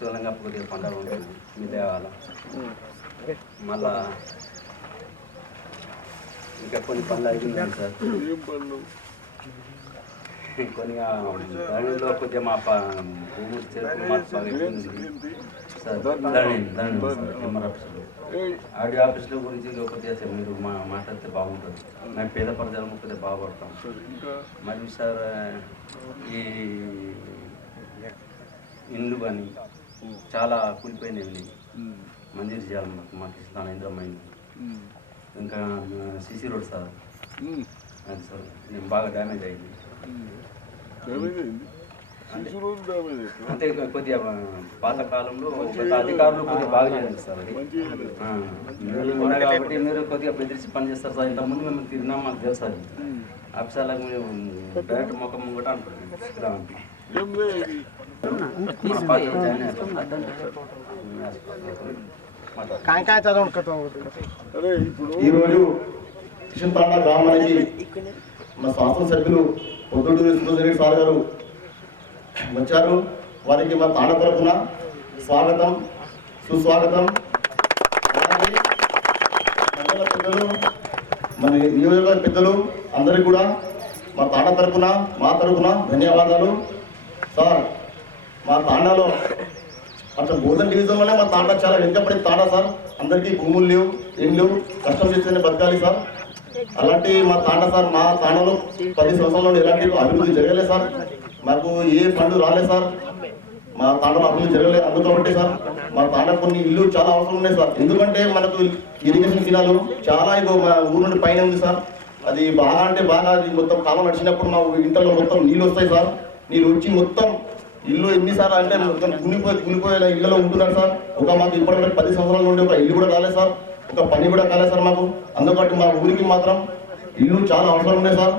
పుష్కలంగా కొద్దిగా పండుగ ఉంటుంది. మీ దేవాల మళ్ళా ఇంకా కొన్ని పనులు అయిపోయింది సార్. ధరణిలో కొద్దిగా మా ప- భూమి చెరుకు. ఏంటి? Sir Dharani. Dharani sir MR ఆఫీసులో. ఆడియో ఆఫీసులో గురించి కొద్దిగా మీరు మా మాట్లాడితే బాగుంటుంది. మేము పేద ప్రజలు కొద్దిగా బాగుపడతాం. మరియు సార్ ఈ ఇండ్లు కానీ చాలా కూలిపోయినాయి ఉమ్, మంజూరు చేయాలి మాకు మాకు ఇస్తాను ఇంద్రమ్మ ఇంకా సిసి రోడ్ సార్. అది సార్ నేను బాగా డ్యామేజ్ అయింది. అంటే కొద్దిగా పాత కాలంలో అధికారులు కొద్దిగా బాగా చేయాలి సార్ అది. మీరు ఉన్నారు కాబట్టి మీరు కొద్దిగా బెదిరించి పని చేస్తారు సార్. ఇంతకుముందు మేము తిరిగినాం మాకు తెలుసు ఉమ్. ఆఫీసర్లకు మేము డైరెక్ట్ ముఖం ముంగట అనుకుంటున్నాం ఏం లే ఇది మా పార్టీలో గ్రామానికి మా శాసన సభ్యులు పొద్దుడు సురేష్ సార్ గారు వచ్చారు. వారికి మా తాండ తరఫున స్వాగతం సుస్వాగతం. మండల పెద్దలు మన నియోజకవర్గ పెద్దలు అందరికీ కూడా మా తాండ తరఫున మా తరఫున ధన్యవాదాలు. సార్ మా తాండాలో అట్లా గోల్డెన్ డివిజన్లోనే మా తాండా చాలా వెనుకబడి తాండా సార్ అందరికీ భూములు లేవు ఏం లేవు కష్టం చేస్తేనే బతకాలి సార్. అలాంటి మా తాండా సార్ మా తాండాలో పది సంవత్సరాల్లో ఎలాంటి అభివృద్ధి జరగలేదు సార్. మాకు ఏ ఫండ్ రాలేదు సార్. మా తాండలో అభివృద్ధి జరగలేదు. అందుకబట్టి సార్ మా తాండ కొన్ని ఇల్లు చాలా అవసరం ఉన్నాయి సార్. ఎందుకంటే మనకు ఇరిగేషన్ తినాలు చాలా ఇగో మా ఊరు నుండి పైన ఉంది సార్. అది బాగా అంటే బాగా మొత్తం కాలం నడిచినప్పుడు మా ఇంట్లో మొత్తం నీళ్ళు వస్తాయి సార్. నీళ్ళు వచ్చి మొత్తం ఇల్లు ఎన్నిసార్లు అంటే మొత్తం కునిపోయి కునిపోయే ఇళ్ళలో ఉంటున్నారు సార్. ఒక మాకు ఇప్పటివరకు పది సంవత్సరాల నుండి ఒక ఇల్లు కూడా రాలేదు సార్. ఒక పని కూడా కాలేదు సార్ మాకు. అందుకని మా ఊరికి మాత్రం ఇల్లు చాలా అవసరం ఉన్నాయి సార్.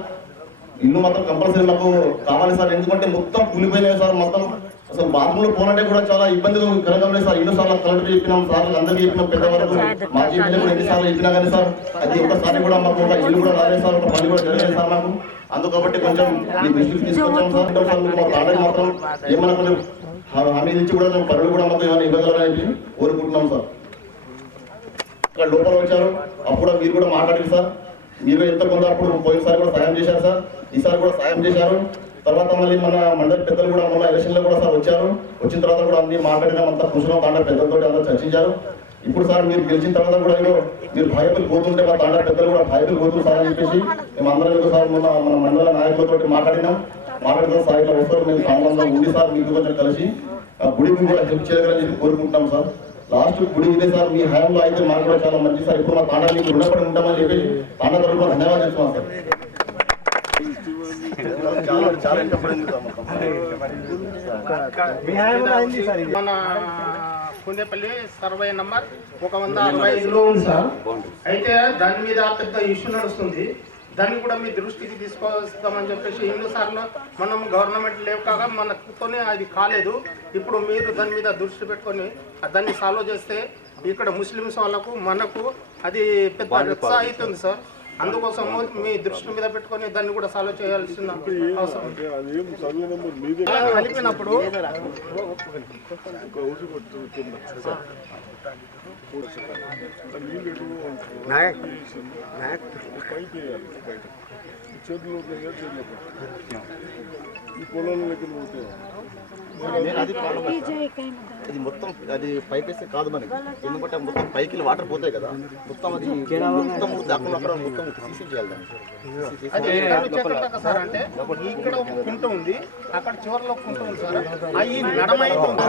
ఇల్లు మాత్రం కంపల్సరీ మాకు కావాలి సార్. ఎందుకంటే మొత్తం కూలిపోయినాయి సార్. మొత్తం అసలు బాత్రూంలో పోవాలంటే కూడా చాలా ఇబ్బందికరంగా ఉన్నాయి సార్. ఎన్నో సార్లు కలెక్టర్ చెప్పినాం సార్. అందరికీ చెప్పినాం పెద్దవరకు మా చెప్పిన కూడా ఎన్నిసార్లు చెప్పినా కానీ సార్ అది ఒక్కసారి కూడా మాకు ఒక ఇల్లు కూడా రాలేదు సార్. ఒక పని కూడా జరగలేదు సార్ మాకు. అందుకు కాబట్టి కొంచెం ఈ దృష్టికి తీసుకొచ్చాం సార్. మీకు మా తాడకి మాత్రం. ఏమన్నా కొంచెం హామీ ఇచ్చి కూడా పనులు కూడా మాకు ఏమైనా ఇవ్వగలరని కోరుకుంటున్నాం సార్. ఇక్కడ లోపల వచ్చారు. అప్పుడు మీరు కూడా మాట్లాడారు సార్. మీరు ఎంత కొంత అప్పుడు పోయినసారి కూడా సాయం చేశారు సార్. ఈసారి కూడా సాయం చేశారు. తర్వాత మళ్ళీ మన మండలి పెద్దలు కూడా మన ఎలక్షన్లో కూడా సార్ వచ్చారు. వచ్చిన తర్వాత కూడా అన్ని మాట్లాడినాం అంతా కూర్చున్నాం. తాండ పెద్దలతో అందరూ చర్చించారు. ఇప్పుడు సార్ మీరు గెలిచిన తర్వాత కూడా ఏదో మీరు భయపడి పోతుంటే మా తాండ పెద్దలు కూడా భయపడి పోతుంది సార్ అని చెప్పేసి మేము అందరం సార్ మన మన మండల నాయకులతో మాట్లాడినాం. మాట్లాడిన సార్ ఇట్లా వస్తారు. మేము సంబంధం ఉంది సార్ మీకు కొంచెం కలిసి ఆ గుడికి కూడా హెల్ప్ చేయగలని చెప్పి కోరుకుంటున్నాం సార్. లాస్ట్ గుడి ఇదే సార్ మీ హయాంలో అయితే మాకు కూడా చాలా మంచి సార్. ఇప్పుడు మా తాండా మీకు రుణపడి ఉంటామని చెప్పి తాండా తరఫున ధన్యవాదాలు చెప్తున్నాం సార్. చాలా చాలా ఇష్టపడింది సార్ మొత్తం. మన కుందేపల్లి సర్వే నంబర్ ఒక వంద అరవై ఐదులో ఉంది సార్? అయితే దాని మీద పెద్ద ఇష్యూ నడుస్తుంది. దాన్ని కూడా మీ దృష్టికి తీసుకొస్తామని చెప్పేసి సార్లు మనం గవర్నమెంట్ లేవు కాగా మనతోనే అది కాలేదు. ఇప్పుడు మీరు దాని మీద దృష్టి పెట్టుకొని దాన్ని సాల్వ్ చేస్తే ఇక్కడ ముస్లిమ్స్ వాళ్ళకు మనకు అది పెద్ద అవుతుంది సార్. అందుకోసం మీ దృష్టి మీద పెట్టుకొని దాన్ని కూడా సాల్వ్ చేయాల్సిన అవసరం. కలిపినప్పుడు చేతులు ఈ పొలాల ఇది మొత్తం అది పైకి వేస్తే కాదు మనకి. ఎందుకంటే మొత్తం పైకి వాటర్ పోతాయి కదా. మొత్తం అది మొత్తం దాకా అక్కడ మొత్తం సీసీ చేయాలి. అది అంటే ఇక్కడ ఒక కుంట ఉంది అక్కడ చివరిలో కుంట ఉంది సార్. అవి నడమైతుంది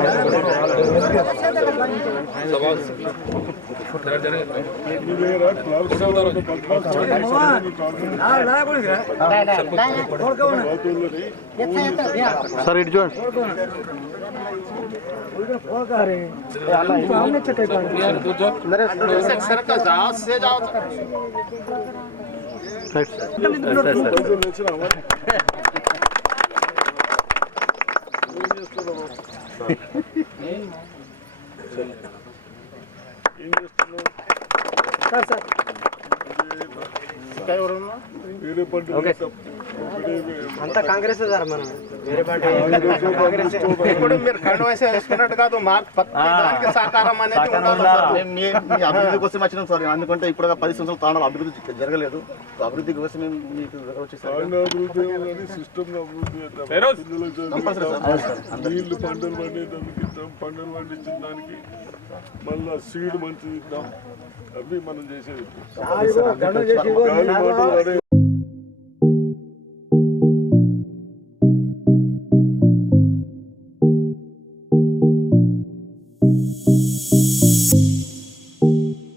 वो कह रहे हैं। सामने चटे कर सर का जाओ से जाओ तो- सर सर। सर काय ओके అంతా కాంగ్రెస్ సార్ మనం? వేరే పార్టీ ఇప్పుడు మీరు కండు వయసు వేసుకున్నట్టు కాదు మా ప్రతి దానికి సహకారం అనేది ఉండాలి సార్. మేము మీ మీ అభివృద్ధి కోసం వచ్చినాం సార్. ఎందుకంటే ఇప్పుడు పది సంవత్సరాలు తాండాలు అభివృద్ధి జరగలేదు. సో అభివృద్ధి కోసం మేము మీకు వచ్చేసారు తాండా అభివృద్ధి ఏమో కానీ సిస్టమ్ అభివృద్ధి చేద్దాం. పిల్లలకు కంపల్సరీ చదువుతాం. నీళ్ళు పంటలు పండేదానికి ఇద్దాం. పంటలు పండించిన దానికి మళ్ళా సీడ్ మంచిది ఇద్దాం. అవి మనం చేసేది. గాలి మాటలు పడే